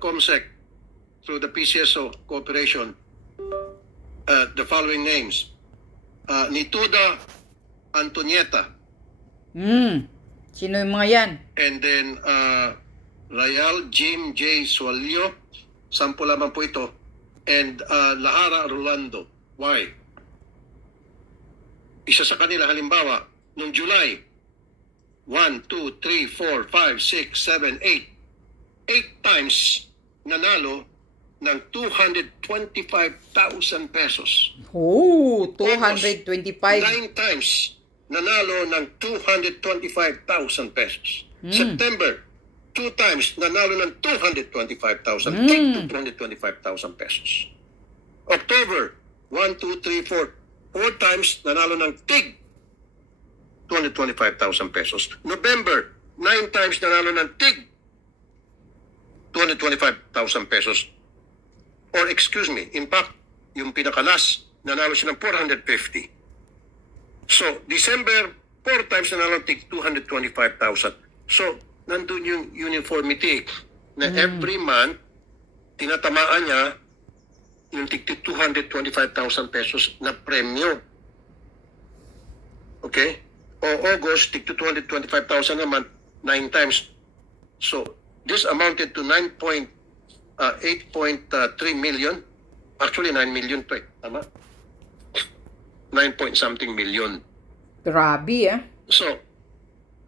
COMSEC through the PCSO cooperation the following names. Nituda Antonieta. Sino yung mga yan? And then Rayal Jim J. Sualio. Sampo lamang po ito. And Lahara Rolando. Why? Isa sa kanila, halimbawa, noong July, 1, 2, 3, 4, 5, 6, 7, 8. 8 times nanalo ng 225,000 pesos. Oh, 225. 9 times nanalo ng 225,000 pesos. September, 2 times nanalo ng 225,000. Take to 225,000 pesos. October, 1, 2, 3, 4. 4 times nanalo ng tig 225,000 pesos. November, 9 times nanalo ng tig 225,000 pesos. Or excuse me, in fact, yung pinakalas, nanalo siya ng 450. So, December, 4 times nanalo ng tig 225,000. So, nandun yung uniformity na every month, tinatamaan niya yung tig 225,000 pesos na premyo. Okay? O August, tig 225,000 naman, 9 times. So, this amounted to 8.3 million. Actually, 9 million to eh. Tama? 9 point something million. Grabe So,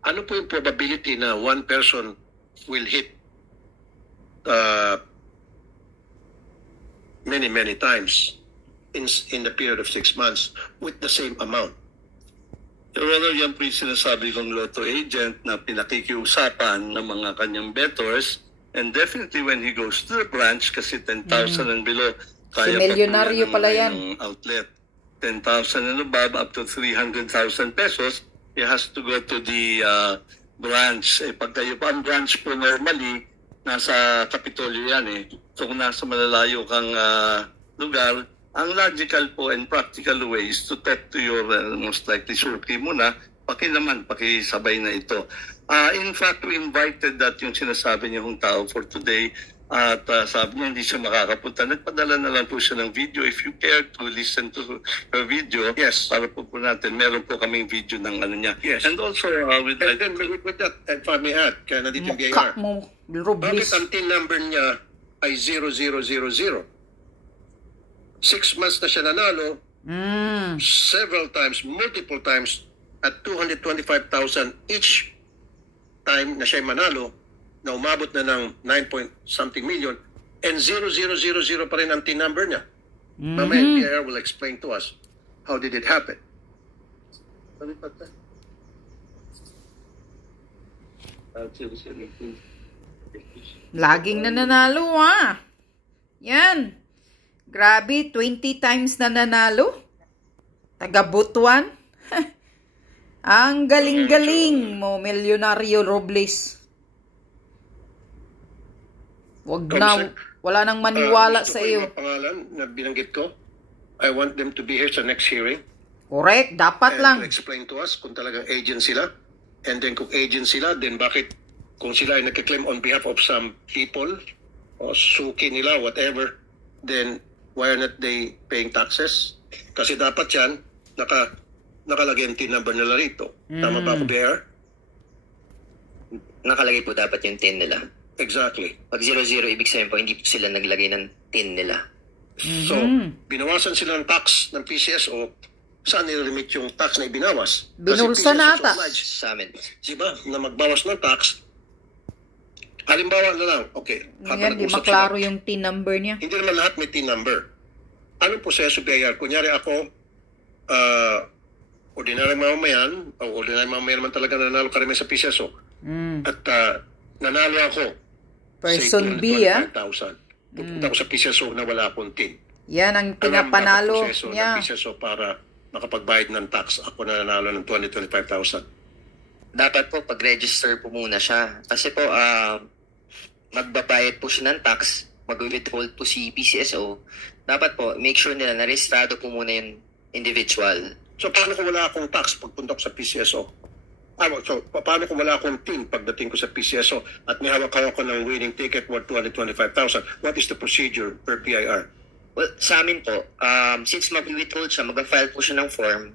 ano po yung probability na one person will hit many times in the period of 6 months with the same amount? Your Honor, yan po yung sinasabi kong lotto agent na pinakikiusapan ng mga kanyang bettors, and definitely when he goes to the branch, kasi 10,000 and below, kaya si milyonaryo pala yan. Outlet. 10,000 and above, up to 300,000 pesos, he has to go to the branch. Pag kayo pa, ang branch po normally, nasa Kapitolyo yan eh. So kung nasa malalayo kang lugar, ang logical po and practical way is to tap to your most likely surety muna, pakisabay na ito. In fact, we invited that yung sinasabi niya yung tao for today, at sabi niya hindi siya makakapunta. Nagpadala na lang po siya ng video. If you care to listen to her video, yes, para po natin, meron po kaming video ng ano niya. Yes. And also, with that, if I may add, kaya nandito yung BIR, bakit ang TIN number niya ay 0000? 6 months na siya nanalo, several times, multiple times, at 225,000 each time na siya manalo, na umabot na ng 9 point something million, and 0000 pa rin ang TIN number niya. Mamaya, Pierre will explain to us how did it happen. Laging nananalo Yan. Grabe, 20 times na nanalo. Taga Butuan. Ang galing-galing mo, Milyonaryo Robles. Wala nang maniwala sa iyo. Pangalan na binanggit ko, I want them to be here sa next hearing. Correct, dapat lang. And to explain to us kung talagang agent sila. And then kung agent sila, then bakit kung sila ay nagkiklaim on behalf of some people, o suki nila, whatever, then why are not they paying taxes? Kasi dapat yan, nakalagay ang TIN number nila rito. Tama ba ako, Bear? Nakalagay po dapat yung TIN nila. Exactly. Pag 00, ibig sabihin po, hindi po sila naglagay ng TIN nila. So, binawasan sila ng tax ng PCSO. Saan nire-remit yung tax na ibinawas? Binulsa na ata. Sa amin. Diba? Na magbawas ng tax. Halimbawa na lang, okay. Yan, di maklaro yung TIN number niya. Hindi naman lahat may TIN number. Anong proseso BIR? Kunyari ako, ordinary mamamayan, o ordinary mamamayan naman talaga nanalo karami sa PCSO. At nanalo ako. Person B, 225,000. Pupunta ako sa PCSO na wala akong TIN. Yan ang pinapanalo niya. Ng PCSO para makapagbayad ng tax. Ako na nanalo ng 225,000. Dapat po pag-register po muna siya. Kasi po, magbabayad po siya ng tax, mag-withhold po si PCSO. Dapat po, make sure nila na registrado po muna yung individual. So, paano kung wala akong tax pagpunta ko sa PCSO? So, paano kung wala akong team pagdating ko sa PCSO at may hawak-hawak ko ng winning ticket worth 225,000? What is the procedure per PIR? Well, sa amin po, since mag-withhold siya, mag-file po siya ng form,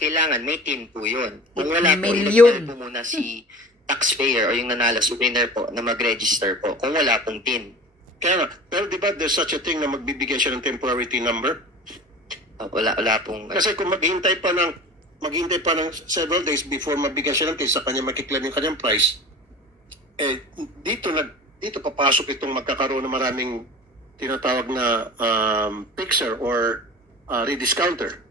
kailangan may TIN po yun. Kung wala po, i-file po muna si taxpayer o yung nanalo sa winner po na mag-register po kung wala pong TIN. Kaya nga, pero di ba there's such a thing na magbibigyan siya ng temporary TIN number? Wala pong... Kasi kung maghintay pa ng several days before mabigyan siya ng TIN sa kanya makiklaim yung kanyang price, dito papasok itong magkakaroon ng maraming tinatawag na fixer or rediscounter.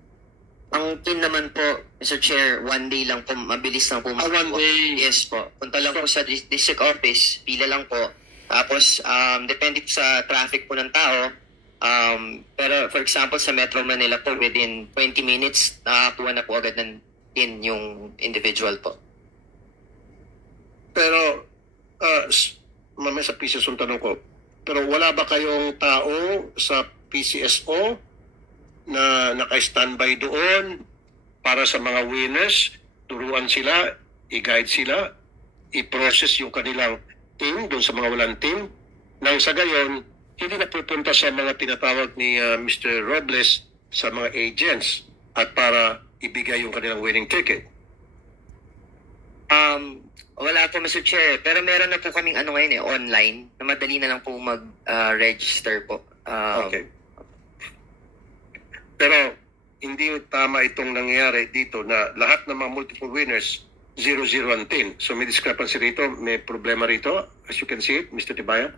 Ang TIN naman po, Mr. Chair, 1 day lang po, mabilis lang po. 1 day? Yes po. Punta lang po sa district office, pila lang po. Tapos, depende po sa traffic po ng tao. Pero for example, sa Metro Manila po, within 20 minutes, nakakuha na po agad ng TIN yung individual po. Pero, mamaya sa PCSO tanong ko, pero wala ba kayong tao sa PCSO na naka-standby doon para sa mga winners, turuan sila, i-guide sila, i-process yung kanilang team doon sa mga walang team, nang sa gayon, hindi na pupunta sa mga tinatawag ni Mr. Robles sa mga agents at para ibigay yung kanilang winning ticket? Wala po, Mr. Chair. Pero meron na po kaming ngayon online na madali na lang po mag-register po. Okay. Pero hindi tama itong nangyayari dito na lahat ng mga multiple winners 0-0 ang TIN. So may discrepancy rito, may problema rito, as you can see it, Mr. Tibayan?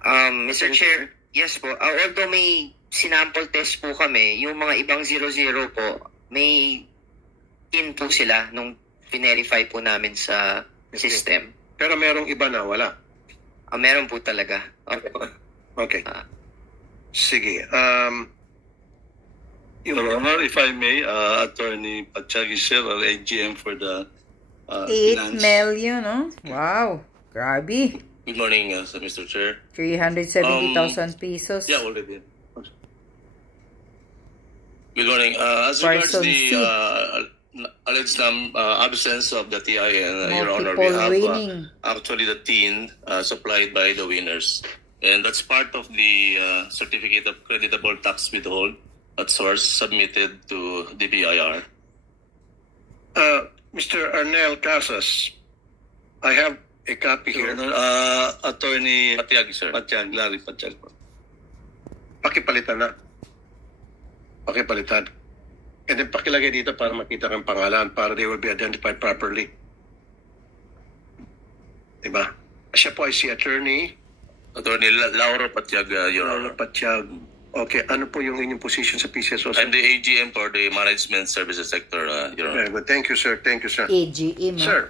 Mr. Chair, yes po. Although may sinample test po kami, yung mga ibang 0-0 po, may TIN po sila nung verify po namin sa system. Pero merong iba na wala? Meron po talaga. Okay. Sige. Your Honor, if I may, Attorney Pachagi Sir, or AGM for the 8 million, no? Wow. Grabe. Good morning, Mr. Chair. 370,000 pesos. Yeah, already. Good morning. As regards Person the C. alleged absence of the TIN, Your Honor, we Multiple have winning. actually the TIN supplied by the winners. And that's part of the Certificate of Creditable Tax Withhold at source submitted to the BIR. Mr. Arnel Casas, I have a copy Your here. Honor, Attorney Patiag, sir. Pachag, Larry Pachag. Pakipalitan na. Pakipalitan. And then pakilagay dito para makita kang pangalan para they will be identified properly. Diba? Siya po ay si Attorney Attorney Lauro Patiag, Your Honor. Patiag. Okay, ano po yung inyong position sa PCSO? I'm the AGM for the Management Services Sector, Your Honor. Very good. Thank you, sir. Thank you, sir. AGM. Sir,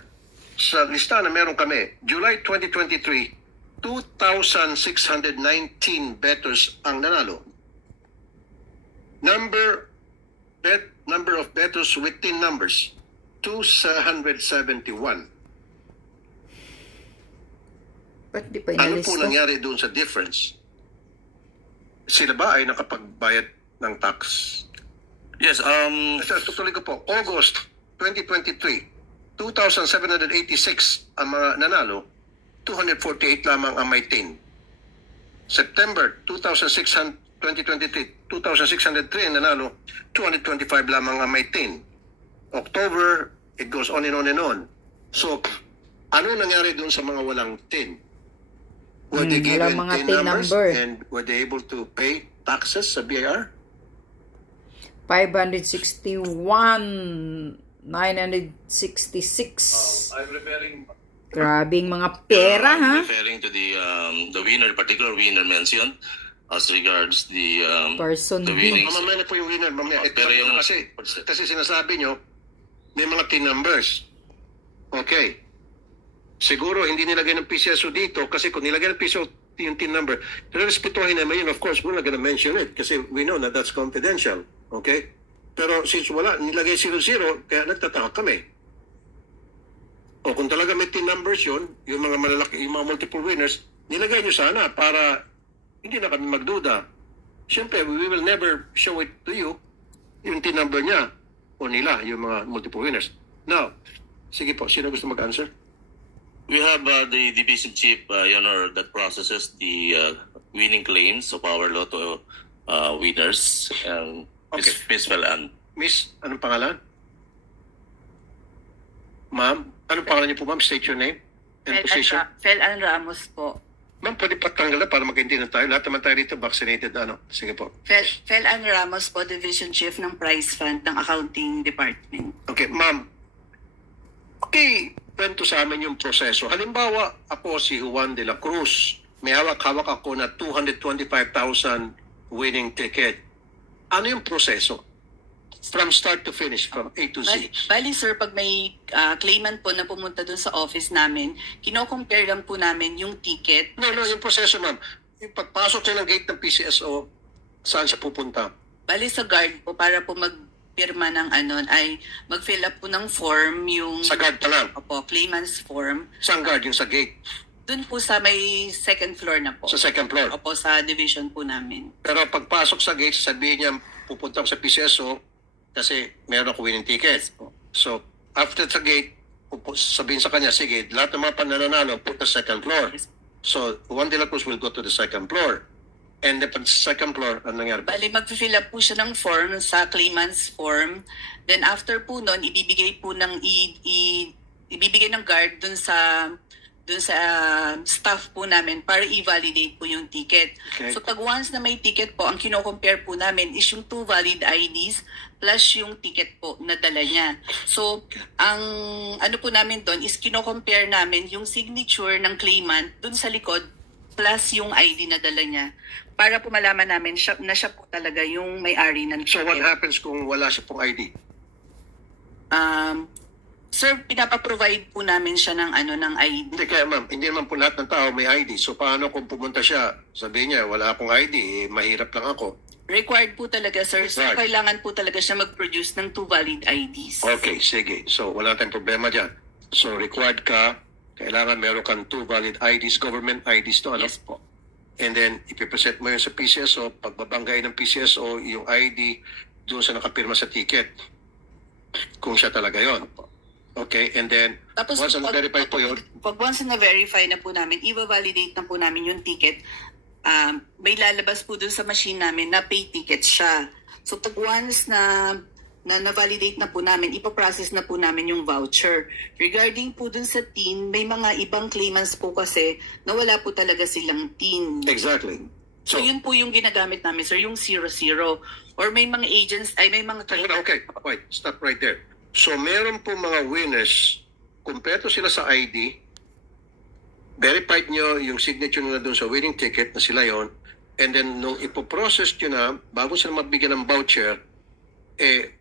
sa lista na meron kami, July 2023, 2,619 bettors ang nanalo. Number of bettors with TIN numbers, 271. Ba't di pa Ano inalista? po nangyari doon sa difference? Sila ba ay nakapagbayad ng tax? Yes, Sir, tutuloy ko po. August 2023, 2,786 ang mga nanalo, 248 lamang ang may TIN. September 2023, 2,603 ang nanalo, 225 lamang ang may TIN. October, it goes on and on and on. So, ano nangyari doon sa mga walang TIN? Were they given walang mga TIN TIN numbers number. and were they able to pay taxes sa BIR? 561,966. I'm referring... Grabing mga pera, ha? referring to the winner, particular winner mentioned as regards the Person the B. winnings. Mamaya na po yung winner. Mamaya. Pero yung- Kasi sinasabi nyo, may mga TIN numbers. Okay. Siguro hindi nilagay ng PCSO dito kasi kung nilagay ng PCSO yung TIN number, respetuhin naman yun. Of course, we're not gonna mention it kasi we know that that's confidential. Okay? Pero since wala, nilagay 00, kaya nagtataka kami. O kung talaga may TIN numbers yun, yung mga malalaki, yung mga multiple winners, nilagay nyo sana para hindi na kami magduda. Siyempre, we will never show it to you, yung TIN number niya o nila, yung mga multiple winners. Now, Sige po, sino gusto mag-answer? We have the division chief, Your Honor, that processes the winning claims of our lotto winners. Okay. Miss Velan. Miss, anong pangalan? Ma'am, anong pangalan niyo po, ma'am? State your name and position. Velan Ramos po. Ma'am, pwede patanggal na para magkaintindihan tayo. Lahat naman tayo dito vaccinated. Sige po. Velan Ramos po, Division Chief ng Prize Fund ng Accounting Department. Okay, ma'am. Okay, kwento sa amin yung proseso. Halimbawa, ako si Juan de la Cruz. May hawak-hawak ako na 225,000 winning ticket. Ano yung proseso? From start to finish, from A to Z. Bali sir, pag may claimant po na pumunta dun sa office namin, kino-compare lang po namin yung ticket. No, yung proseso, ma'am. Yung pagpasok siya ng gate ng PCSO, saan siya pupunta? Bali sa guard po, para po magpirma ng ay mag-fill up po ng form yung... Sa guard pa lang? Opo, claimant's form. Saan guard? Yung sa gate? Dun po sa may second floor na po. Sa second floor? Opo, sa division po namin. Pero pagpasok sa gate, sabihin niya, pupunta ako sa PCSO kasi meron ako winning ticket. So, after sa gate, sabihin sa kanya, sige, lahat ng mga pananalo, punta sa second floor. So, Juan de la Cruz will go to the second floor. And then, pag sa second floor, ano nangyari? Bali, mag-fill up po siya ng form sa claimant's form. Then, after po nun, ibibigay ng guard dun sa staff po namin para i-validate po yung ticket. Okay. So pag once na may ticket po, ang kino-compare po namin is yung 2 valid IDs plus yung ticket po na dala niya. So ang ano po namin doon is kino-compare namin yung signature ng claimant doon sa likod plus yung ID na dala niya para po malaman namin na siya po talaga yung may-ari ng ticket. So what happens kung wala siya pong ID? Sir, pinapaprovide po namin siya ng ng ID. Hindi, kaya ma'am, hindi naman po lahat ng tao may ID. So paano kung pumunta siya, sabihin niya, wala akong ID, mahirap lang ako. Required po talaga, sir. So, Right. kailangan po talaga siya mag-produce ng 2 valid IDs. Okay, sige. So wala tayong problema dyan. So required ka, kailangan meron kang 2 valid IDs, government IDs to, ano? Yes po. And then, ipipresent mo yun sa PCSO, pagbabanggay ng PCSO, yung ID, doon sa nakapirma sa ticket. Kung siya talaga yon. Okay, and then, Tapos, once na-verify po yun, Pag once na-verify na po namin, i-validate na po namin yung ticket, may lalabas po dun sa machine namin na pay ticket siya. So pag once na na-validate na po namin, ipaprocess na po namin yung voucher. Regarding po dun sa TIN, may mga ibang claimants po kasi na wala po talaga silang TIN. exactly. So yun po yung ginagamit namin, sir, yung 00. Or may mga agents, may mga Okay, wait, stop right there. So meron po mga winners, kumpleto sila sa ID, verified nyo yung signature nila doon sa winning ticket na sila yon, and then nung ipoprocess nyo na, bago sila mabigyan ng voucher,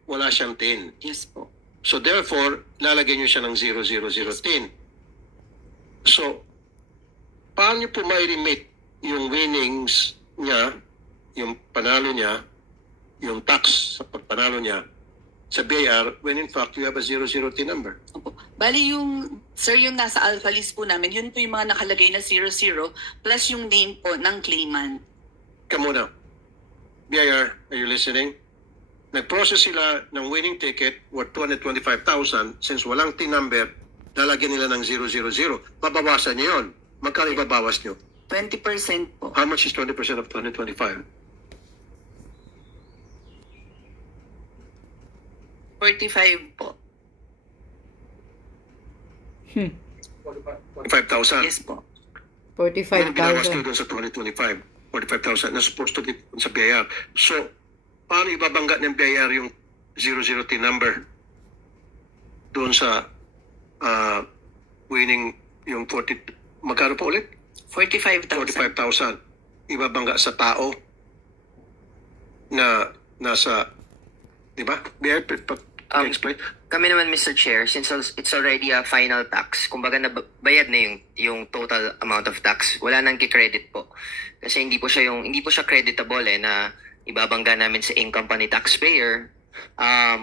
wala siyang TIN. Yes po. So therefore, lalagyan nyo siya ng 000 TIN. So, paano nyo po mai-remit yung winnings niya, yung panalo niya, yung tax sa pagpanalo niya, sa BIR, when in fact you have a 00 TIN number? Opo. Bali yung, sir, yung nasa alpha list po namin, yun po yung mga nakalagay na 00 plus yung name po ng claimant. Kamuna. BIR, are you listening? Nag-process sila ng winning ticket worth 225,000. Since walang TIN number, lalagyan nila ng 000. Babawasan nyo yun. Magkano ibabawas nyo? 20% po. How much is 20% of 225? 45 po. 5,000. Yes po. Yung binawas 45,000. nyo doon sa 2025. 45,000 na supposed to be sa BIR. So, paano ibabangga ng BIR yung 00 TIN number doon sa winning yung 40, magkano po ulit? 45,000. 45,000. Ibabangga sa tao na nasa, di ba? BIR, explain. Kami naman, Mr. Chair, since it's already a final tax, kumbaga nabayad na yung total amount of tax, wala nang ki-credit po. Kasi hindi po siya creditable na ibabangga namin sa income pa ni taxpayer.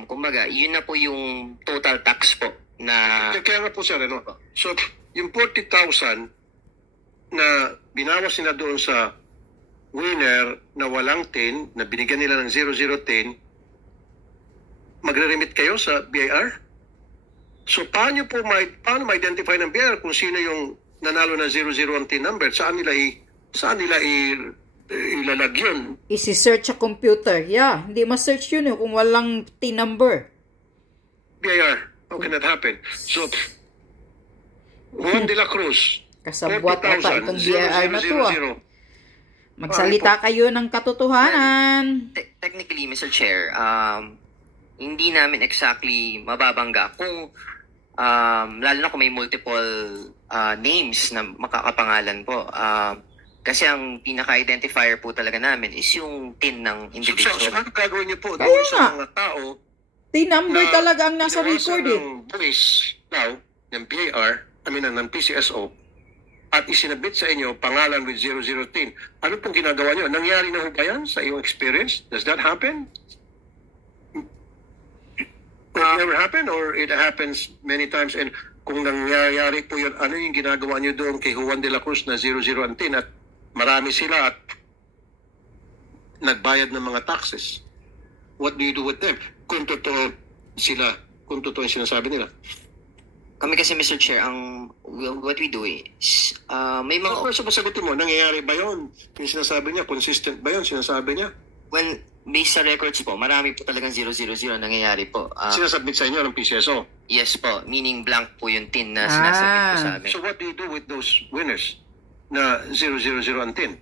Kumbaga, yun na po yung total tax po na... Kaya nga po sir, ano? So, yung 40,000 na binawas nila doon sa winner na walang TIN, na binigyan nila ng 00 TIN, magre-remit kayo sa BIR? So paano ma-identify ng BIR kung sino yung nanalo ng 001 TIN number? Saan nila ilalag yun? Isi-search sa computer. Yeah, hindi ma-search yun kung walang TIN number. BIR, how can that happen? So, Juan de la Cruz, Kasabwat ata 40,000, itong BIR na to 000. Magsalita kayo ng katotohanan. Technically, Mr. Chair, hindi namin exactly mababangga kung lalo na kung may multiple names na makakapangalan po. Kasi ang pinaka-identifier po talaga namin is yung TIN ng individual. So ano gagawin niyo po Kaya doon nga. sa mga tao TIN number na talaga ang nasa record ng buwis now ng BIR, ng PCSO, at isinabit sa inyo pangalan with 0010. Ano pong ginagawa niyo? Nangyari na ho ba yan sa iyong experience? Does that happen? It never happen or it happens many times? And kung nangyayari po yun, ano yung ginagawa niyo doon kay Juan de la Cruz na 0010 at marami sila at nagbayad ng mga taxes? What do you do with them? Kung totoo yung sinasabi nila. Kami kasi, Mr. Chair, what we do is, may mga... So, pasagutin mo, nangyayari ba yun? Yung sinasabi niya, consistent ba yun? Sinasabi niya? Well, based sa records po, marami po talagang 000 nangyayari po. Sinasubmit sa inyo ng PCSO. Yes po, meaning blank po yung TIN na sinasubmit po sa amin. So what do you do with those winners na 000 ang tin?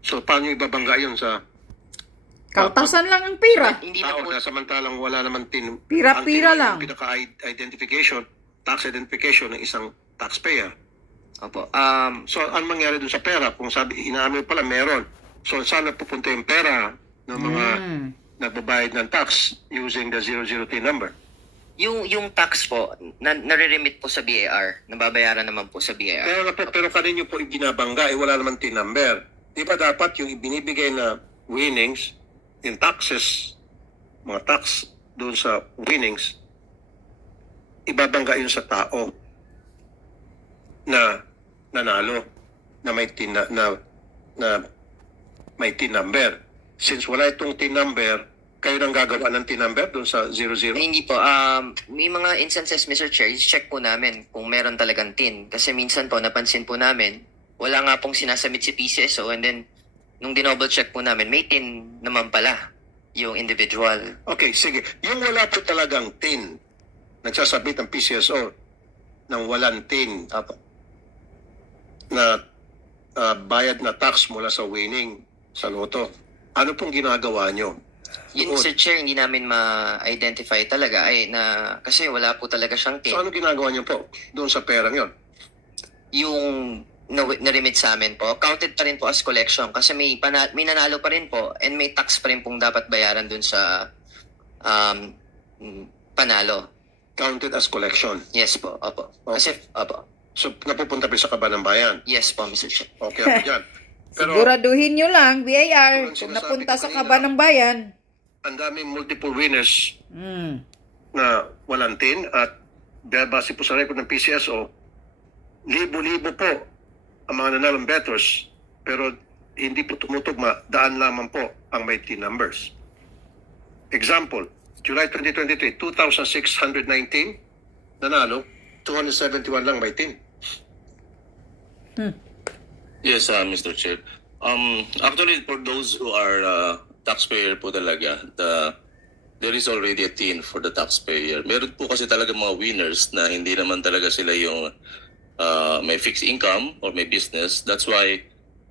So paano ibabangga yun sa Kaltasan lang ang pira. Hindi tao na po, na samantalang wala naman tin? Pira-pira lang. Ang pinaka-identification, tax identification ng isang taxpayer. opo. So ano mangyari dun sa pera? Kung sabi, inaamin pala meron. So saan pupunta yung pera ng mga nagbabayad ng tax using the 000 TIN number? Yung tax po, nare-remit po sa BIR, nababayaran naman po sa BIR. Pero kanino po ibinabangga, wala naman TIN number. Di ba dapat yung ibinibigay na winnings in taxes, mga tax doon sa winnings, ibabangga yun sa tao na nanalo, na may TIN may TIN number. Since wala itong TIN number, kayo nang gagawa ng TIN number doon sa 00? Hindi po. May mga instances, Mr. Chair, check po namin kung meron talagang TIN. Kasi minsan po, napansin po namin, wala nga pong sinasubmit si PCSO and then, nung dinouble check po namin, may TIN naman pala yung individual. Okay, sige. Yung wala po talagang TIN, nagsasabit ng PCSO ng walang TIN na bayad na tax mula sa winning sa loto. Ano pong ginagawa nyo? Yun, Mr. Chair, hindi namin ma-identify talaga kasi wala po talaga siyang TIN. So ano ginagawa nyo po doon sa perang yon? Yung na-remit sa amin po, counted pa rin po as collection kasi may nanalo pa rin po and may tax pa rin pong dapat bayaran dun sa panalo. Counted as collection? Yes po, opo. Okay. Kasi, opo. So napupunta pa sa Kaban ng Bayan? Yes po, Mr. Chair. Okay ako dyan. Pero Siguraduhin nyo lang, BIR, kung sinasabi napunta ko sa kanina, Kaban ng Bayan. ang daming multiple winners Hmm. na walang TIN at base po sa record ng PCSO, libo-libo po ang mga nanalong bettors pero hindi po tumutugma, daan lamang po ang may TIN numbers. Example, July 2023, 2,619 nanalo, 271 lang may TIN. Yes, Mr. Chair. Actually, for those who are taxpayer po talaga, there is already a TIN for the taxpayer. Meron po kasi talaga mga winners na hindi naman talaga sila yung may fixed income or may business. That's why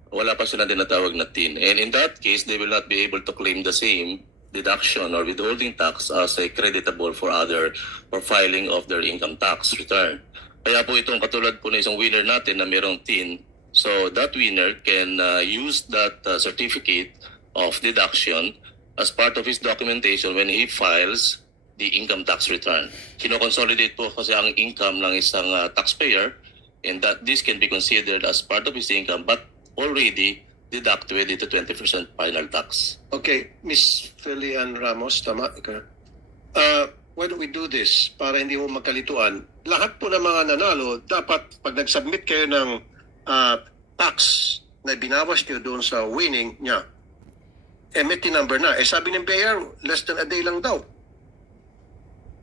wala pa sila tinatawag na TIN. And in that case, they will not be able to claim the same deduction or withholding tax as a creditable for filing of their income tax return. Kaya po itong katulad po na isang winner natin na mayroong TIN, so that winner can use that certificate of deduction as part of his documentation when he files the income tax return. Kino-consolidate po kasi ang income ng isang taxpayer and that this can be considered as part of his income but already deducted into 20% final tax. Okay, Miss Felian Ramos, tama? Why don't we do this para hindi mo magkalituan? Lahat po ng mga nanalo, dapat pag nag-submit kayo ng tax na binawas nyo doon sa winning niya, may TIN number na. Sabi ng BIR, less than a day lang daw.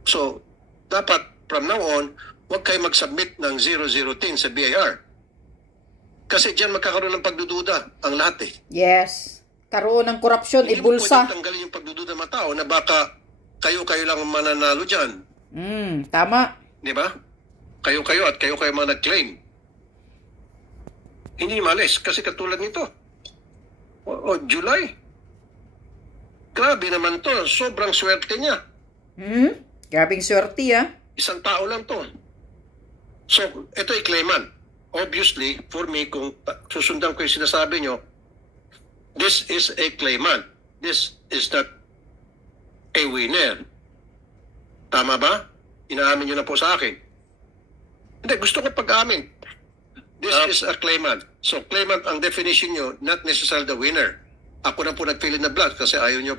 So, dapat from now on, huwag kayo mag-submit ng 0010 sa BIR. Kasi diyan magkakaroon ng pagdududa ang lahat eh. Yes. Karoon ng korupsyon, Hindi mo ibulsa. pwedeng tanggalin yung pagdududa ng mga tao na baka kayo lang ang mananalo dyan. Tama. Di ba? Kayo at kayo mga nag-claim. Hindi malis kasi katulad nito. July. Grabe naman to. Sobrang swerte niya. Grabing swerte, ah. Isang tao lang to. So, ito ay claimant. Obviously, for me, kung susundan ko yung sinasabi nyo, this is a claimant. This is not a winner. Tama ba? Inaamin nyo na po sa akin. Hindi, gusto ko pag-amin. This is a claimant. So, claimant, ang definition nyo, not necessarily the winner. Ako na po nag-fill in the blank kasi ayaw nyo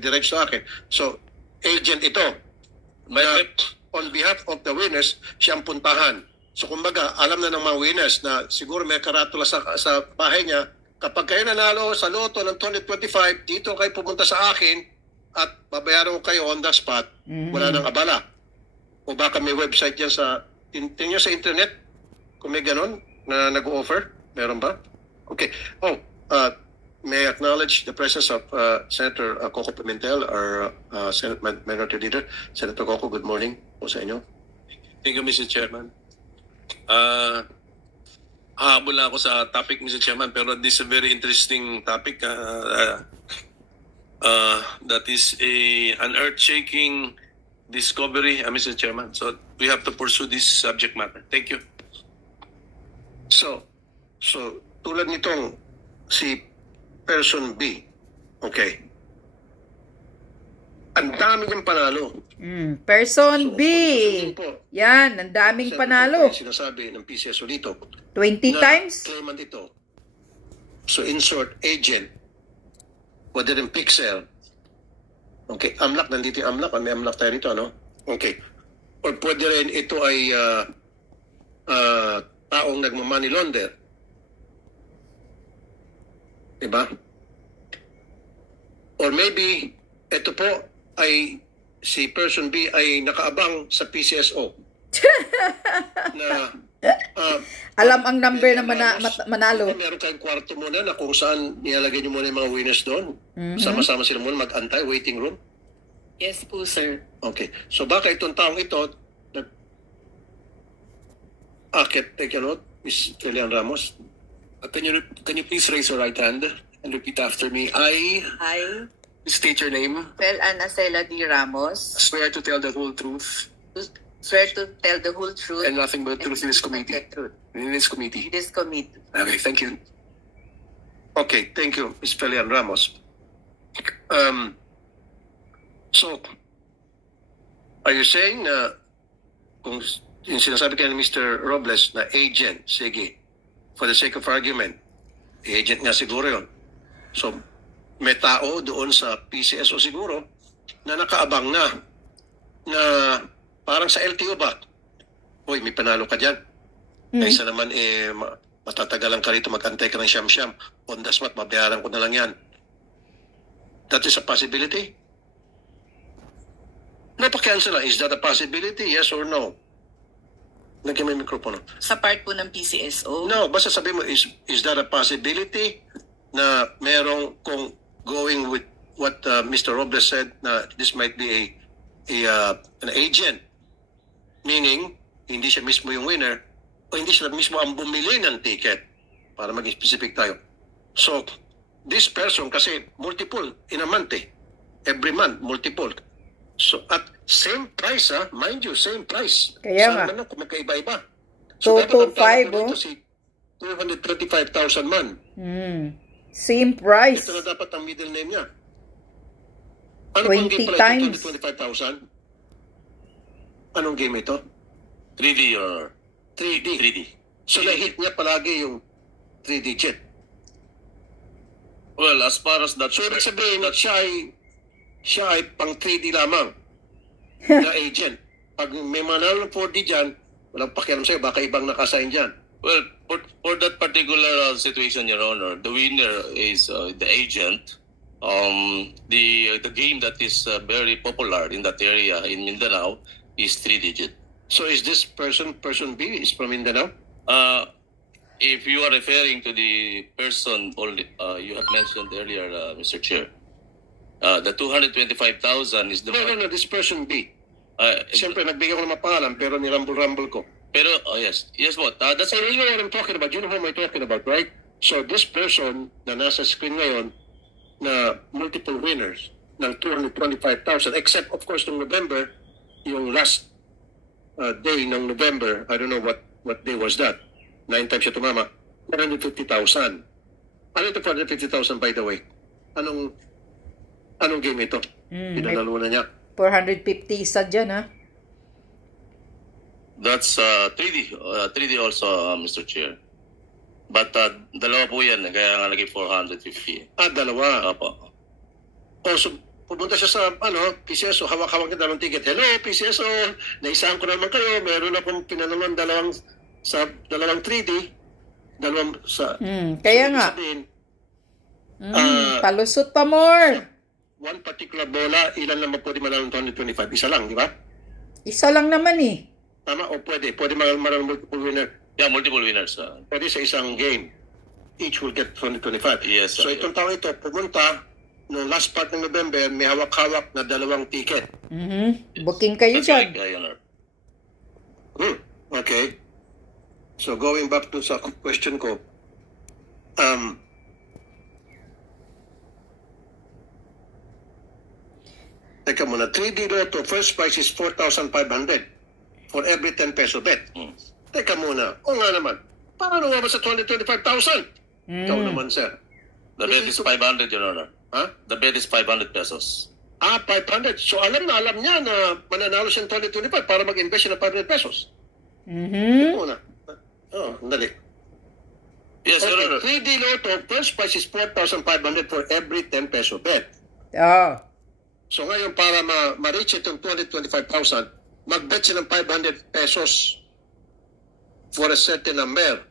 direct sa akin. So, agent ito. On behalf of the winners, siyang puntahan. So, kumbaga, alam na ng mga winners na siguro may karatula sa bahay niya. Kapag kayo nanalo sa loto ng 2025, dito kayo pumunta sa akin at babayaran ko kayo on the spot. Wala nang abala. O baka may website yan tingnan sa internet kung may ganon na nag-offer. Meron ba? Okay. May I acknowledge the presence of Senator Coco Pimentel, our Senate Minority Leader. Senator Coco, good morning po sa inyo. Thank you, Mr. Chairman. Habol na ako sa topic, Mr. Chairman, pero this is a very interesting topic. That is an earth-shaking discovery, Mr. Chairman. So we have to pursue this subject matter. Thank you. So tulad nitong si Person B, okay, ang dami niyang panalo. Person B. Po, Yan, ang daming panalo. sinasabi ng PCSO dito 20 na times. claimant ito. So in short, agent, whether in pixel, okay, AMLAC, nandito yung AMLAC, may AMLAC tayo dito, ano? Okay. Or pwede rin ito ay taong nagmamoney launder. Diba? Or maybe, ito po ay si Person B ay nakaabang sa PCSO. Na Alam ang number na manalo. meron kayong kwarto muna na kung saan nilalagay nyo muna yung mga winners doon. Sama-sama sila muna mag-antay, waiting room. Yes po, sir. Okay. So baka itong taong ito, take a note, Ms. Felian Ramos. Can you please raise your right hand and repeat after me? I state your name. Fel Anacela D. Ramos. Swear to tell the whole truth Swear to tell the whole truth and nothing but the truth in this committee. In this committee. This committee. Okay, thank you. Okay, thank you, Ms. Felian Ramos. So, are you saying na kung yung sinasabi kayo ni Mr. Robles na agent, sige, for the sake of argument, agent nga siguro yun. So, may tao doon sa PCSO siguro na nakaabang na parang sa LTO ba? Uy, may panalo ka dyan. Kaysa naman matatagalan ka rito, mag-antay ka ng siyam-siyam. On the spot, mabayaran ko na lang yan. That is a possibility? No, pa-cancel lang. Is that a possibility? Yes or no? Lagyan mo yung mikropono. Sa part po ng PCSO. No, basta sabi mo, is that a possibility na merong kung going with what Mr. Robles said na this might be an agent, meaning hindi siya mismo yung winner o hindi siya mismo ang bumili ng ticket para maging specific tayo. So, this person kasi multiple in a month every month, multiple. So, at same price mind you, same price. Kaya nga. Saan man kung magkaiba-iba. So, dapat ang 225, tawag dito si 235,000 man. Same price. Ito na dapat ang middle name niya. Ano 20 game pala times. ito? 25,000? Anong game ito? 3D or 3D. So, na-hit niya palagi yung 3-digit. well, as far as that, So, ibig sabihin na siya ay pang 3D lamang na agent. Pag may manalo ng 4D dyan, walang pakialam sa'yo, baka ibang nakasign dyan. well, for that particular situation, Your Honor, the winner is the agent. The game that is very popular in that area in Mindanao is 3-digit. So is this person B is from Mindanao? If you are referring to the person you had mentioned earlier, Mr. Chair, the 225,000 is the No, this person B. Siyempre, nagbigay ko ng mga pangalan pero nirumble-rumble ko. Pero, yes po. That's So you know what I'm talking about. You know who I'm talking about, right? So this person na nasa screen ngayon na multiple winners ng 225,000 except of course ng November, yung last day ng November, I don't know what day was that. 9 times siya tumama. 450,000. Ano ito 450,000 by the way? Anong game ito? Pinanalo na niya. 450 isa dyan, ha? That's 3D also, Mr. Chair. But dalawa po yan, kaya nga naging 450. Dalawa. Opo. So pumunta siya sa PCSO, hawak-hawak niya dalawang ticket. Hello, PCSO, naisahan ko naman kayo. Meron akong pinanalunan dalawang 3D. Dalawang sa... kaya nga. Palusot pa more. One particular bola, ilan naman pwede manalo ng 225? Isa lang, di ba? Isa lang naman eh. Tama o pwede? Pwede manalo multiple winner? Yeah, multiple winners. Pwede sa isang game. Each will get 225. Yes. So itong tao ito, pumunta noong last part ng November, may hawak-hawak na dalawang ticket. Booking kayo dyan. Okay. So going back to sa question ko, teka muna, 3D Lotto, first prize is 4,500 for every 10 peso bet. Teka muna, o nga naman, paano nga ba sa 225,000? Ikaw naman, sir. The bet is 500, Your Honor. The bet is 500 pesos. 500. So alam niya na mananalo siya ng 225 para mag-invest siya ng 500 pesos. Muna. Dali. Yes, Your Okay, Honor. 3D Lotto, first prize is 4,500 for every 10 peso bet. So ngayon, para ma-reach itong 225,000, mag-bet siya ng 500 pesos for a certain number.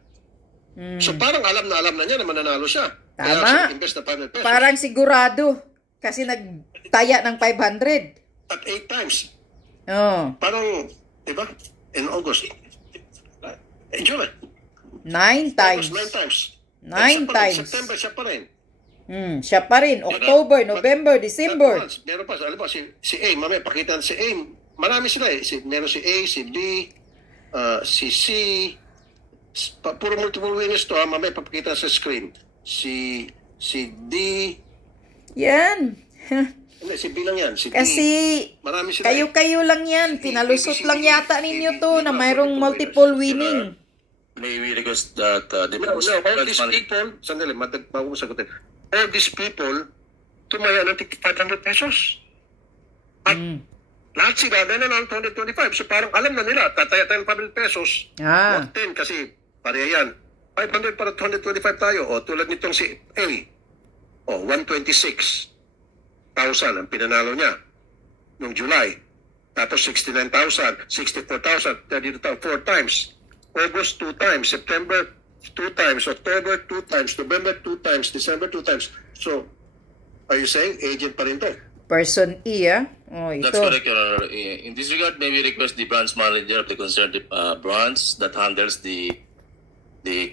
So parang alam na niya na mananalo siya. Tama. Kaya siya invest na 500 pesos. Parang sigurado. Kasi nagtaya ng 500. At 8 times. Parang, di ba? In August. July. 9 times. 9 times. 9 times. September, siya pa rin. Siya pa rin. October, November, December. Meron pa. Alam mo, si A, mamaya pakita si A. Marami sila eh. Meron si A, si B, si C. Puro multiple winners to. Mamaya papakita sa screen. Si D. Yan. Hindi, si B lang yan. Si D. Kasi marami sila kayo lang yan. Pinalusot lang yata ninyo to na mayroong multiple winning. May we request that the No, all these people, sandali, bago mo sagutin. All these people, tumaya ng 500 pesos. At lahat sila na ng 225. So parang alam na nila, tataya tayo ng 500 pesos. 10 kasi pareha yan. 500 para 225 tayo. O tulad nitong si A. O 126,000 ang pinanalo niya noong July. Tapos 69,000, 64,000, 32,000, 4 times. August 2 times, September 2 times, October 2 times, November 2 times, December 2 times. So, are you saying agent pa rin to? Person E, ito. That's correct, Your Honor. In this regard, may we request the branch manager of the concerned branch that handles the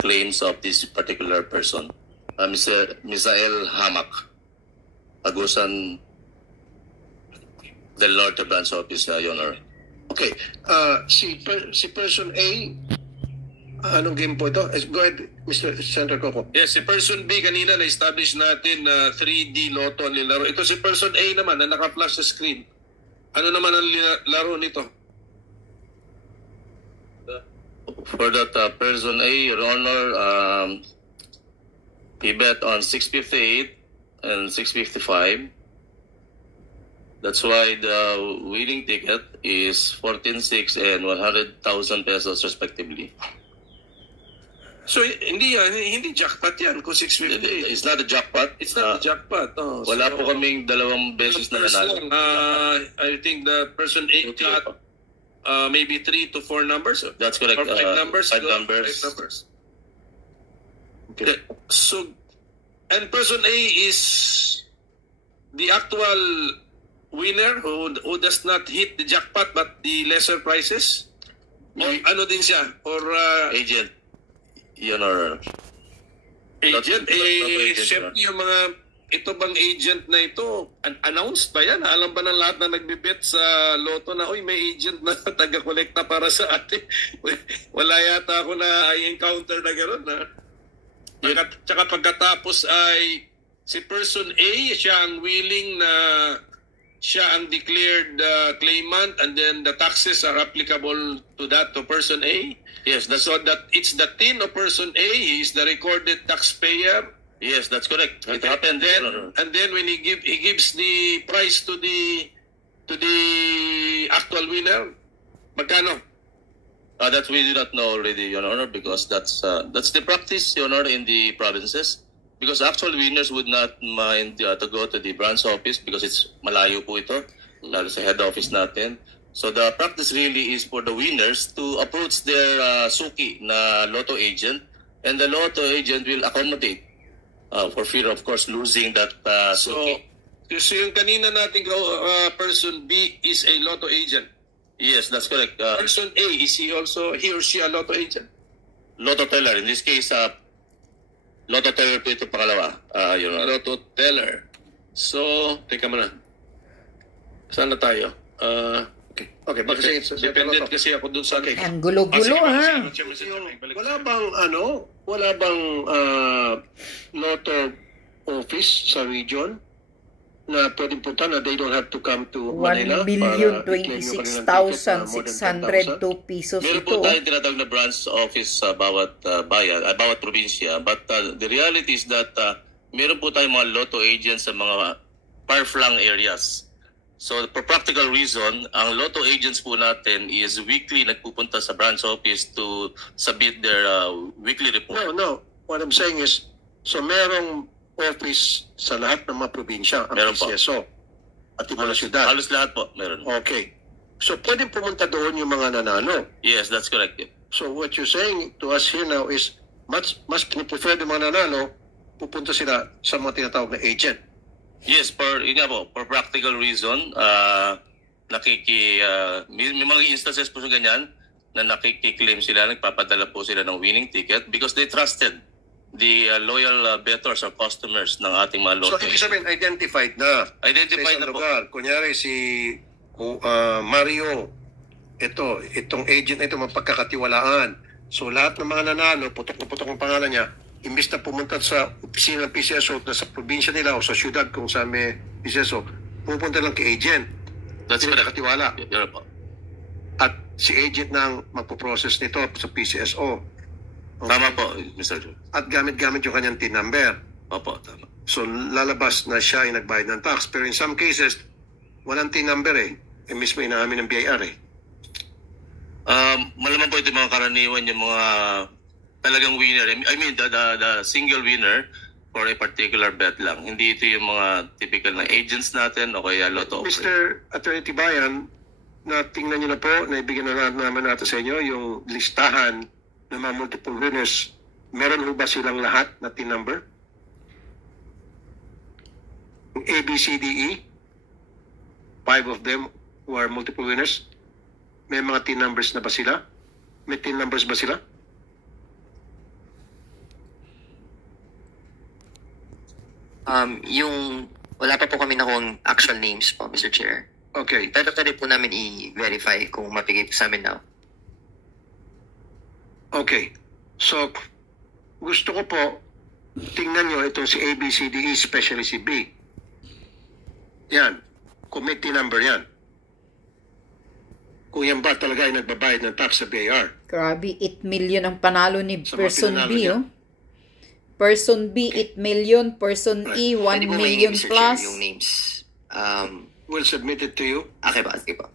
claims of this particular person, Misael Hamak, Agusan del Norte Branch Office, Your Honor. Okay. Si person A, anong game po ito? Go ahead, Mr. Senator Coco. Yes, si person B kanina na-establish natin na 3D Lotto ang nilaro. Ito si person A naman na naka-flash sa screen. Ano naman ang laro nito? For that person A, Your Honor, he bet on 658 and 655. That's why the winning ticket is 14,600 and 100,000 pesos respectively. So hindi jackpot yan kung 650. It's not a jackpot. It's not a jackpot. Wala po kaming dalawang beses na nanalo. I think the person A got maybe 3 to 4 numbers. That's correct. Or 5 numbers. 5 numbers. 5 numbers. Okay. So, and person A is the actual winner who does not hit the jackpot but the lesser prices. Or ano din siya? Or Agent, Your Honor. agent? Not agent, Siyempre yung mga, ito bang agent na ito, announced ba yan? Alam ba ng lahat na nagbibet sa loto na, uy, may agent na taga-kolekta para sa atin? Wala yata ako na i-encounter na gano'n, ha? Tsaka pagkatapos ay si person A, siya ang willing na siya ang declared claimant, and then the taxes are applicable to person A. Yes, that's So that it's the tin of person A, he is the recorded taxpayer. yes, that's correct. It Okay. happened. Your Honor. And then when he gives the prize to the actual winner, magkano? That we do not know already, Your Honor, because that's the practice, Your Honor, in the provinces. Because actual winners would not mind to go to the branch office because it's malayo po ito, lalo sa head office natin. So the practice really is for the winners to approach their suki na lotto agent, and the lotto agent will accommodate for fear, of course, losing that suki. So yung kanina nating person B is a lotto agent. Yes, that's correct. Person A, is he or she a lotto agent? Lotto teller. In this case, lotto teller po ito pangalawa. Your Honor. Lotto teller. So, teka muna. Saan na tayo? Okay, bakit dependent kasi ako dun sa... Ang gulo-gulo, ha? Wala bang lotto office sa region na pwedeng punta na they don't have to come to Manila? 1,026,602 pesos Meron ito. po tayong tinatawag na branch office sa bawat bayan, bawat probinsya. But the reality is that meron po tayong mga lotto agents sa mga far-flung areas. So for practical reason, ang lotto agents po natin is weekly nagpupunta sa branch office to submit their weekly report. No. What I'm saying is, so merong office sa lahat ng mga probinsya, ang Meron po. PCSO, at yung mga syudad. Halos lahat po, meron. Okay. So pwedeng pumunta doon yung mga nanalo. Yes, that's correct. So what you're saying to us here now is, mas prefer ng mga nanalo, pupunta sila sa mga tinatawag na agent. Yes, yun nga po, for practical reason, may mga instances po sa ganyan na nakikiklaim sila, nagpapadala po sila ng winning ticket because they trusted the loyal bettors or customers ng ating mga lotto. So ibig sabihin, identified na. Identified sa na po. lugar. Kunyari si Mario, itong agent na ito mapagkakatiwalaan. So lahat ng mga nanalo, putok na putok ang pangalan niya, imbis na pumunta sa opisina ng PCSO na sa probinsya nila o sa syudad kung saan may PCSO, pupunta lang kay agent. That's Hindi correct. nakatiwala. Yun po. At si agent nang magpo-process nito sa PCSO. Tama po, Mr. Joe. At gamit-gamit yung kanyang TIN number. Opo, tama. So lalabas na siya ay nagbayad ng tax. Pero in some cases, walang TIN number eh. Mismo inaamin ng BIR eh. Malaman po ito mga karaniwan yung mga talagang winner. I mean, the single winner for a particular bet lang. Hindi ito yung mga typical na agents natin o kaya lotto. Mr. Attorney Tibayan, na tingnan niyo na po, naibigyan na naman natin sa inyo yung listahan ng mga multiple winners. Meron ho ba silang lahat na TIN number? Yung A, B, C, D, E, 5 of them who are multiple winners, may mga TIN numbers na ba sila? May TIN numbers ba sila? Wala pa po kami nakuha actual names po, Mr. Chair. Okay. Pero pwede po namin i-verify kung mapigay po sa amin now. Okay. So, gusto ko po, tingnan nyo itong si A, B, C, D, E, especially si B. Yan. Committee number yan. Kung yan ba talaga ay nagbabayad ng tax sa BIR. Grabe, 8 million ang panalo ni Sa mga person pinanalo B, niya. oh. Person B, 8 million. Person E, 1 Pwede po million Mr. Chair, plus. yung names. We'll submit it to you. Okay ba? Sige po.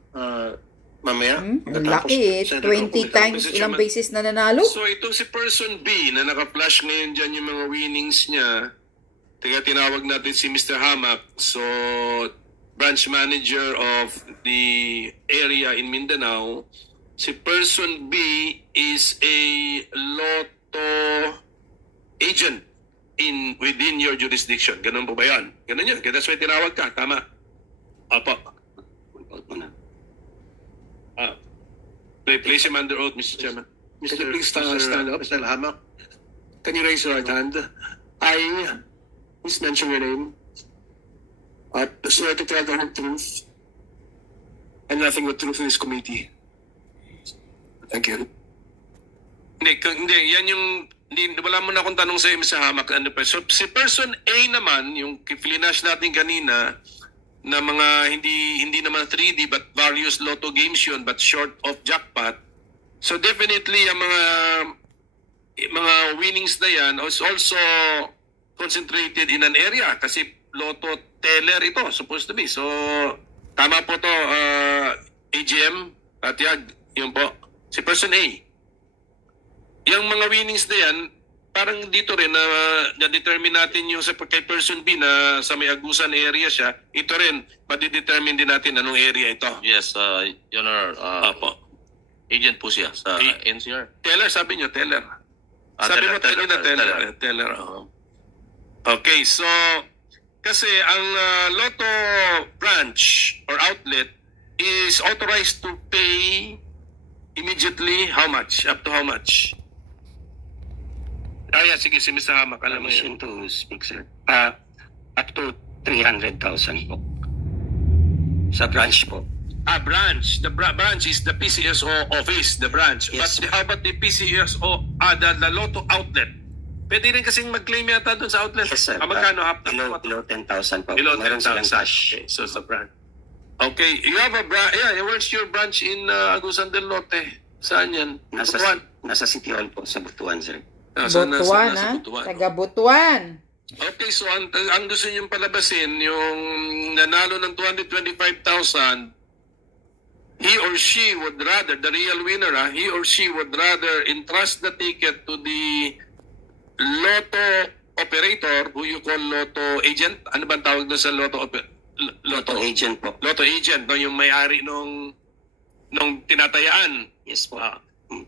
Mamaya. Ang Pagkatapos, laki eh. Senator 20 Kung- times, Mr. ilang Chairman. beses na nanalo. So itong si person B na naka-flash ngayon dyan yung mga winnings niya, tinawag natin si Mr. Hamak. So, branch manager of the area in Mindanao. Si person B is a lotto agent within your jurisdiction. Ganun po ba yan? Ganun yun. Kaya that's why tinawag ka. Tama. Apo. Place him under oath, Mr. Chairman. Can you please stand up? Mr. Hamak. Can you raise your right hand? I, please mention your name. I swear to tell the whole truth and nothing but truth in this committee. Thank you. Hindi, yan yung, wala mo na akong tanong sa Mr. Hamak. So, si person A naman, yung flinash natin kanina, na mga hindi naman 3D but various lotto games yun but short of jackpot. So definitely ang mga winnings na yan is also concentrated in an area kasi lotto teller ito supposed to be. So tama po to AGM at yun po si person A. Yung mga winnings na yan parang dito rin na-determine natin yung sa kay person B na sa may Agusan area siya, ito rin, madidetermine din natin anong area ito. Yes, Your Honor. Agent po siya sa NCR. Teller, sabi nyo, teller. Sabi mo teller. Okay, so, kasi ang Lotto branch or outlet is authorized to pay immediately how much? Up to how much? Sige, si Mr. Hamak, alam mo yun. To speak, sir. Up to 300,000 po. Sa branch po. Branch. The branch is the PCSO office, the branch. Yes, But how about the PCSO, the Lotto outlet? Pwede rin kasing mag-claim yata doon sa outlet. Yes, sir. Magkano? Below 10,000 po. Below Meron 10,000. silang cash. Okay, so sa branch. Okay, you have a branch. Yeah, where's your branch in Agusan del Norte? Saan yan? Nasa City Hall po, sa Butuan, sir. Butuan, ha? Taga Butuan. Okay, so ang gusto niyong palabasin, yung nanalo ng 225,000, he or she would rather, the real winner, he or she would rather entrust the ticket to the Lotto operator, who you call Lotto agent. Ano ba ang tawag doon sa Lotto agent po. Lotto agent, no? Yung may-ari nung tinatayaan. Yes po.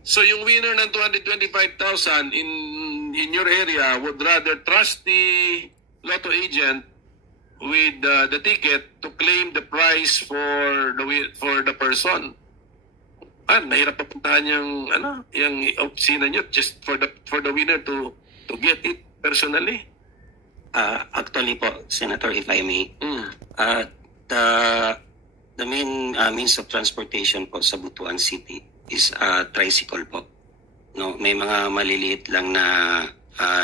So yung winner ng 225,000 in your area would rather trust the Lotto agent with the ticket to claim the prize for the person. Mahirap papuntahan yung opisina nyo just for the winner to get it personally. Actually po, Senator, if I may, the main means of transportation po sa Butuan City is tricycle po. No, may mga maliliit lang na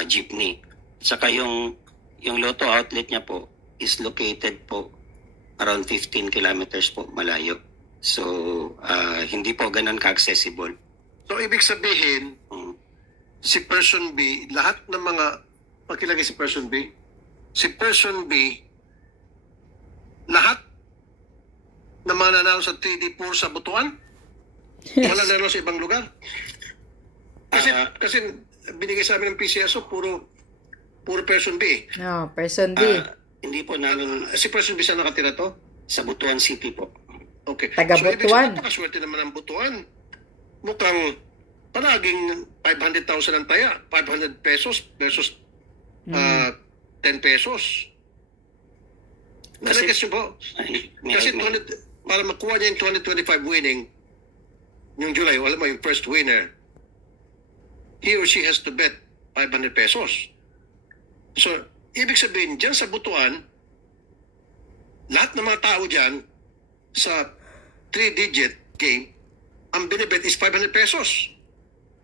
jeepney. Saka yung Lotto outlet niya po is located po around 15 kilometers po malayo. So hindi po ganun ka-accessible. So ibig sabihin, si person B, lahat ng mga pakilagay si person B, lahat na mga nanalo sa 3D4 sa Butuan, wala nanalo sa ibang lugar. Kasi binigay sa amin ng PCSO, puro person B. No, person B. Hindi po namin... Si person B saan nakatira to? Sa Butuan City po. Okay. Taga so, Butuan. Napakaswerte naman ang Butuan. Mukhang palaging 500,000 ang taya. 500 pesos versus 10 pesos. Kasi po, kasi para makuha niya yung 2025 winning, yung July, alam mo, yung first winner, he or she has to bet 500 pesos. So, ibig sabihin, dyan sa Butuan, lahat ng mga tao dyan, sa 3-digit game, ang binibet is 500 pesos.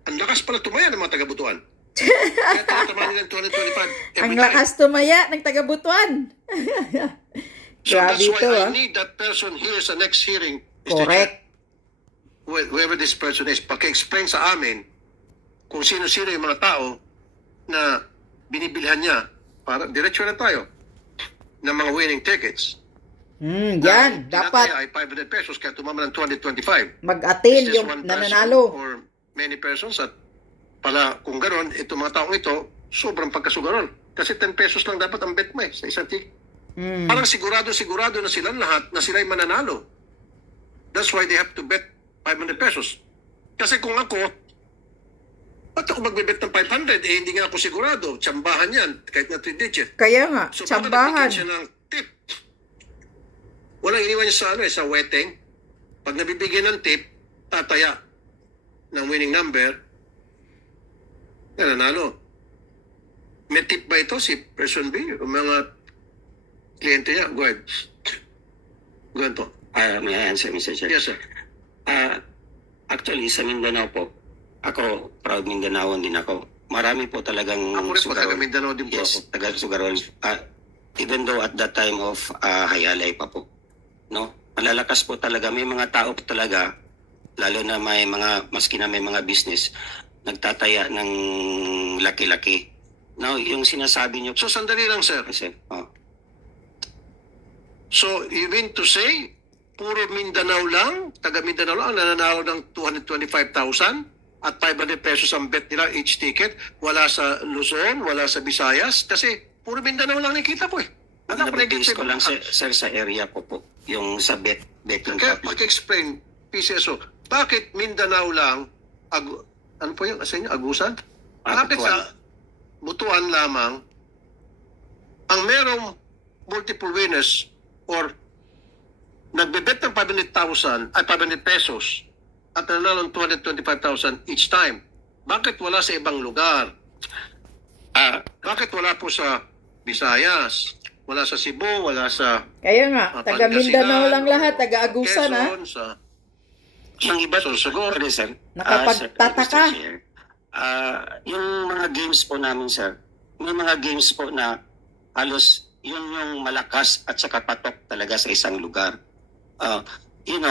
Ang lakas pala tumaya ng mga taga-Butuan. Kaya tinatamaan nila 2025 Ang lakas tumaya ng taga Butuan. So that's why I need that person here sa next hearing. Correct. Whoever this person is, paki-explain sa amin kung sino-sino yung mga tao na binibilhan niya para diretso na tayo ng mga winning tickets. Yan, dapat ay 500 pesos kaya tumama ng 2025. mag-attain yung nananalo. Or many persons at pala kung gano'n, itong mga taong ito, sobrang pagkasugaron. Kasi 10 pesos lang dapat ang bet mo sa isang ticket. Parang sigurado na silang lahat na sila'y mananalo. That's why they have to bet 500 pesos. Kasi kung ako, ba't ako magbibet ng 500? Hindi nga ako sigurado. Tsambahan yan, kahit na 3-digit. Kaya nga, so, tsambahan. So, siya ng tip. Walang iniwan niya sa, sa wedding. Pag nabibigyan ng tip, tataya. ng winning number, yan, nanalo. May tip ba ito si person B o mga kliyente niya? Go ahead. Go ahead po. May I answer, Mr. Chair? Yes, sir. Actually, sa Mindanao po, ako, proud Mindanaoan din ako. Marami po talagang Ako rin po, taga Mindanao din po yes, ako. taga Sugarol. Even though at that time of Hayalay pa po. No? Malalakas po talaga. May mga tao po talaga, lalo na may mga, maski na may mga business, nagtataya ng laki-laki. Now, yung sinasabi niyo... So, sandali lang, sir. So, you mean to say, puro Mindanao lang, taga Mindanao lang, ang nananalo ng 225,000 at 500 pesos ang bet nila each ticket. Wala sa Luzon, wala sa Visayas, kasi puro Mindanao lang nakita ko eh. Nabibigis ko lang, sir, sa area ko po, yung sa betting. Kaya pag-explain, PCSO, bakit Mindanao lang, ano po yung sa inyo, Agusan? Bakit sa Butuan lamang, ang merong multiple winners or nagbebet ng 500,000 ay 500 pesos at nanalo ng 225,000 each time. Bakit wala sa ibang lugar? Bakit wala po sa Visayas? Wala sa Cebu, wala sa... Kaya nga, taga Mindanao lang lahat, taga Agusan, Quezon, sa... Yung iba, Sorsogon. sir. Nakapagtataka. Yung mga games po namin, sir, may mga games po na halos yun yung malakas at saka patok talaga sa isang lugar. In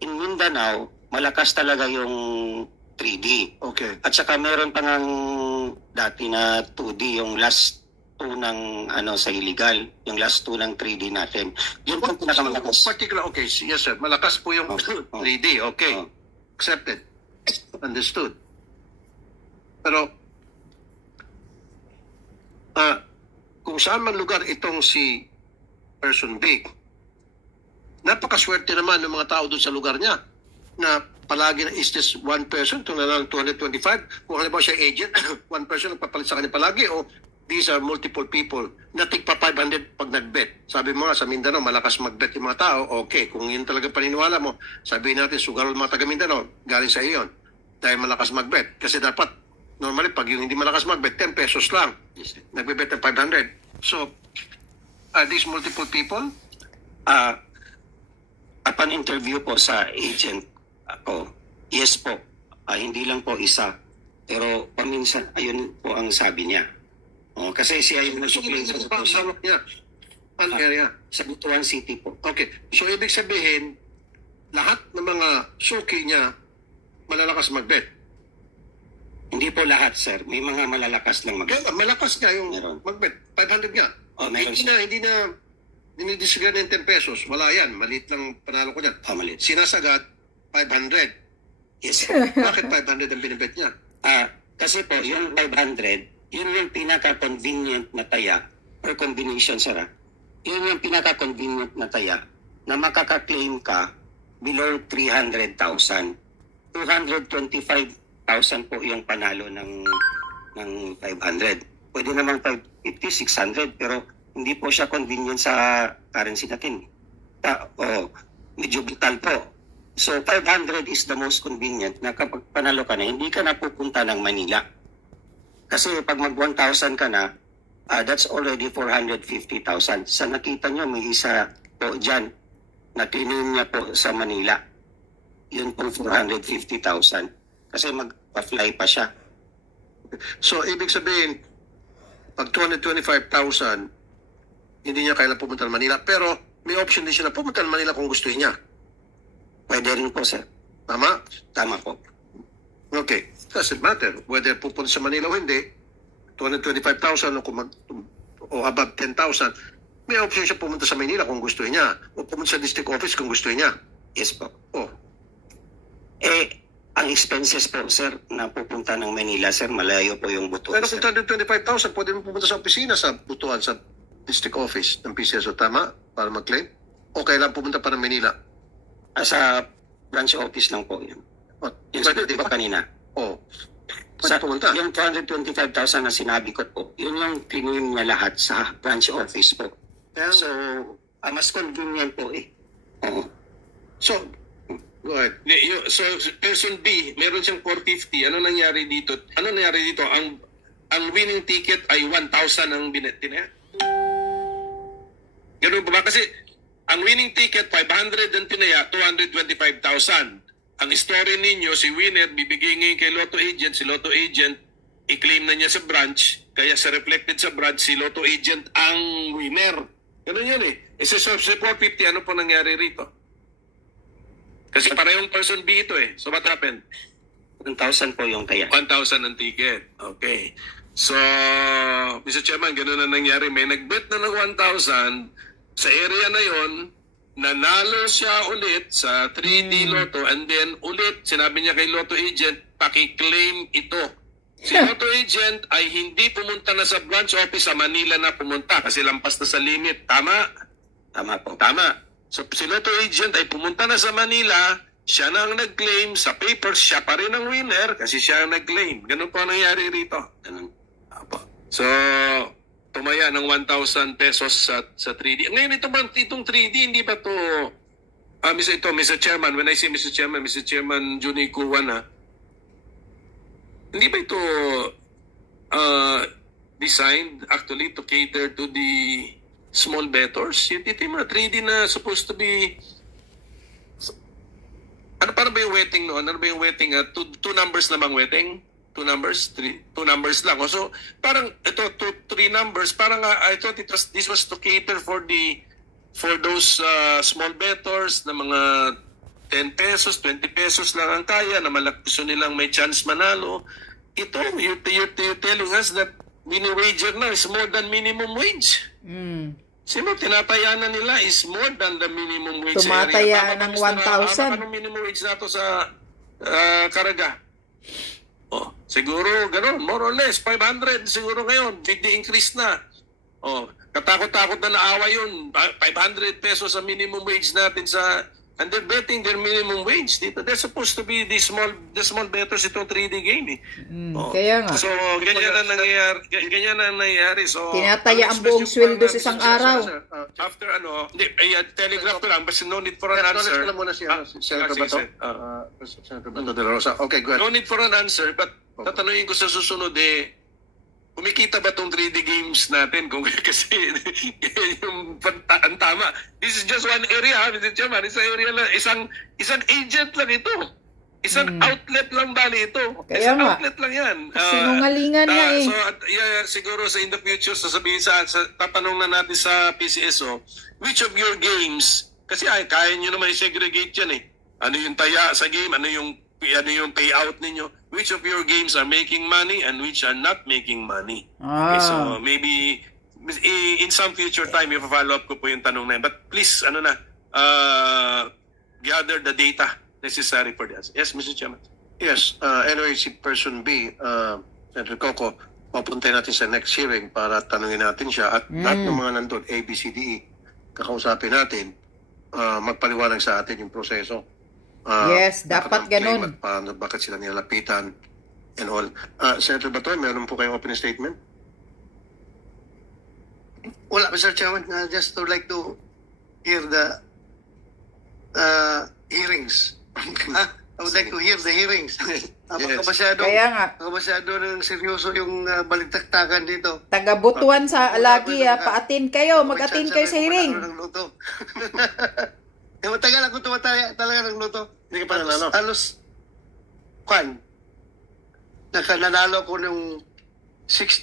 Mindanao, malakas talaga yung 3D. Okay. At saka meron pa ngang dati na 2D, yung last 2 ng sa illegal, yung last 2 ng 3D natin. Yun po pinakamalakas. Particular, okay, yes sir, malakas po yung 3D, okay. Accepted. Understood. Pero, kung saan man lugar itong si person B, napakaswerte naman ng mga tao doon sa lugar niya na palagi na is this one person, itong nanalo 225, kung halimbawa siya agent, one person nagpapalit sa kanya palagi, o these are multiple people na tigpa 500 pag nagbet. Sabi mo nga sa Mindanao, malakas magbet yung mga tao, okay, kung yun talaga paniniwala mo, sabihin natin, sugarol mga taga Mindanao, galing sa iyon, dahil malakas magbet. Kasi dapat, normally, pag yung hindi malakas magbet, 10 pesos lang. Nagbebet ng 500. So, are these multiple people? Upon interview po sa agent ako, yes po. Hindi lang po isa. Pero paminsan, ayun po ang sabi niya. Kasi siya yung nag-supply sa Butuan niya. An area? Sa Butuan City po. Okay. So, ibig sabihin, lahat ng mga suki niya, malalakas magbet. Hindi po lahat, sir. May mga malalakas lang magbet. Kaya malakas nga yung magbet. 500 nga. Hindi na dinidisregard ng 10 pesos. Wala yan. Maliit lang panalo ko niyan. Maliit. Sinasagad, 500. Yes, sir. Bakit 500 ang binibet niya? Kasi po, yung 500, yun yung pinaka-convenient na taya or combination, sir. Yun yung pinaka-convenient na taya na makaka-claim ka below 300,000. 225,000 po yung panalo ng 500. Pwede naman 550, 600, pero hindi po siya convenient sa currency natin. Medyo brutal po. So 500 is the most convenient na kapag panalo ka na, hindi ka na pupunta ng Manila. Kasi pag mag 1,000 ka na, that's already 450,000. Sa nakita nyo, may isa po dyan na tinim niya po sa Manila. Yun po 450,000. Kasi mag-fly pa siya. So, ibig sabihin, pag 225,000, hindi niya kailangan pumunta ng Manila. Pero may option din siya na pumunta ng Manila kung gusto niya. Pwede rin po, sir. Tama? Tama po. Okay. Doesn't matter whether pupunta sa Manila o hindi. 225,000 o above 10,000, may option siya pumunta sa Manila kung gusto niya. O pumunta sa district office kung gusto niya. Yes po. Ang expenses po, sir, na pupunta ng Manila, sir, malayo po yung Butuan. Pero kung 225,000, pwede mo pumunta sa opisina sa Butuan, sa district office ng PCSO, tama? Para mag-claim? O kailangan pumunta pa ng Manila? Sa branch office lang po yun. Yung sabi ba kanina? Pumunta. Yung 225,000 na sinabi ko po, yun yung claim niya lahat sa branch office po. So, mas convenient po eh. So, Go ahead. So, person B, meron siyang 450. Ano nangyari dito? Ang winning ticket ay 1,000 ang binet niya. Ganun ba? Kasi ang winning ticket, 500 ang tinaya, 225,000. Ang story ninyo, si winner, bibigay ngayon kay Lotto Agent. Si Lotto Agent, i-claim na niya sa branch. Kaya sa reflected sa branch, si Lotto Agent ang winner. Ganun yun eh. Sa 450, ano po nangyari rito? Kasi parehong person B ito eh. So what happened? 1,000 po yung taya. 1,000 ang ticket. Okay. So, Mr. Chairman, ganun na nangyari. May nag-bet na ng 1,000 sa area na yon, nanalo siya ulit sa 3D Lotto, and then ulit, sinabi niya kay Lotto Agent, paki-claim ito. Si Lotto Agent ay hindi pumunta na sa branch office sa Manila na pumunta kasi lampas na sa limit. Tama? Tama po. Tama. So si Lotto Agent ay pumunta na sa Manila, siya na ang nag-claim, sa papers siya pa rin ang winner kasi siya ang nag-claim. Ganun po ang nangyari rito. Ganun. Apo. So, tumaya ng 1,000 pesos sa 3D. Ngayon itong 3D, hindi ba to Mr. Chairman, when I say Mr. Chairman Juni Kuwan, hindi ba ito designed actually to cater to the small bettors? Ito yung mga 3D na supposed to be paano ba yung wetting noon? Ano ba yung wetting? Two numbers namang wetting? Two numbers lang. So, parang ito, 3 numbers. Parang I thought this was to cater for those small bettors na mga 10 pesos, 20 pesos lang ang kaya, na gusto nilang may chance manalo. Ito, you're telling us that mini-wager na is more than minimum wage. Sino, tinatayanan nila is more than the minimum wage. Tumataya ng 1,000. Anong minimum wage nato sa Caraga? Oh, siguro gano'n, more or less 500 siguro ngayon, 50 increase na. Oh, katakot-takot na naawa yun. 500 pesos ang minimum wage natin sa, and they're betting their minimum wage dito. They're supposed to be the small bettors itong 3D game eh. Kaya nga. So ganyan na nangyayari. So tinataya ang buong sweldo sa isang araw. After telegraph ko lang, basta no need for an answer. Senator Bato. Senator Bato de la Rosa. Okay, go ahead. No need for an answer, but tatanungin ko sa susunod kumikita ba tong 3D games natin? Kung kasi yung ang tama. This is just one area, Mr. Chairman. Isang agent lang ito. Isang outlet lang ba ito? Kaya isang nga. outlet lang yan. Sinungalingan nga eh. So, siguro sa in the future, sasabihin tatanong na natin sa PCSO, which of your games, kasi kaya nyo naman i-segregate yan eh. Ano yung taya sa game, ano yung payout ninyo, which of your games are making money and which are not making money. Okay, so maybe in some future time, i-follow up ko po yung tanong na yun. But please, gather the data necessary for this. Yes, Mr. Chairman. Yes, anyway, si person B, Senator Coco, mapuntay natin sa next hearing para tanungin natin siya at lahat ng mga nandun, A, B, C, D, E, kakausapin natin, magpaliwanag sa atin yung proseso. Yes, dapat ganun. Bakit sila nilalapitan and all. Senator Batoy, meron po kayong opening statement? Wala, Mr. Chairman. Just would like to hear the hearings. I would like to hear the hearings. Kaya nga. Masyado ng seryoso yung baligtaktakan dito. Taga-Butuan sa Alagi, pa-attend kayo. Mag-attend kayo sa hearing. Matagal ako tumataya talaga ng loto. Hindi ka pa nanalo? Halos, nanalo ko ng 5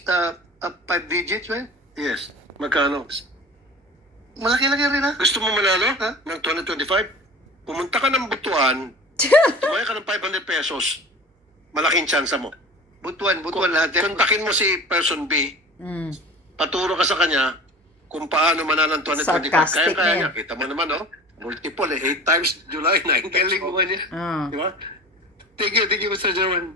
digits, man. Yes. Magkano? Malaki-laki rin, ha? Gusto mo manalo? Ng 2025? Pumunta ka ng Butuan, tumaya ka ng 500 pesos, malaking chance mo. Butuan lahat. Kontakin mo si person B, paturo ka sa kanya kung paano manalo ng 2025. Kaya niya. Kita mo naman, multiple 8 times July 9. Galing mo niya. Di ba? Thank you, Mr. Chairman.